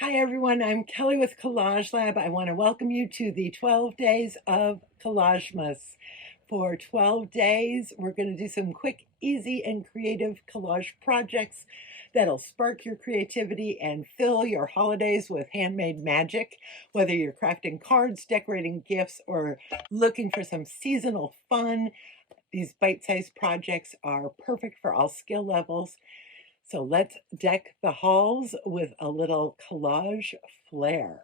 Hi everyone, I'm Kelly with Collage-Lab. I want to welcome you to the 12 days of Collage-Mas. For 12 days, we're going to do some quick, easy, and creative collage projects that'll spark your creativity and fill your holidays with handmade magic. Whether you're crafting cards, decorating gifts, or looking for some seasonal fun, these bite-sized projects are perfect for all skill levels. So let's deck the halls with a little collage flair.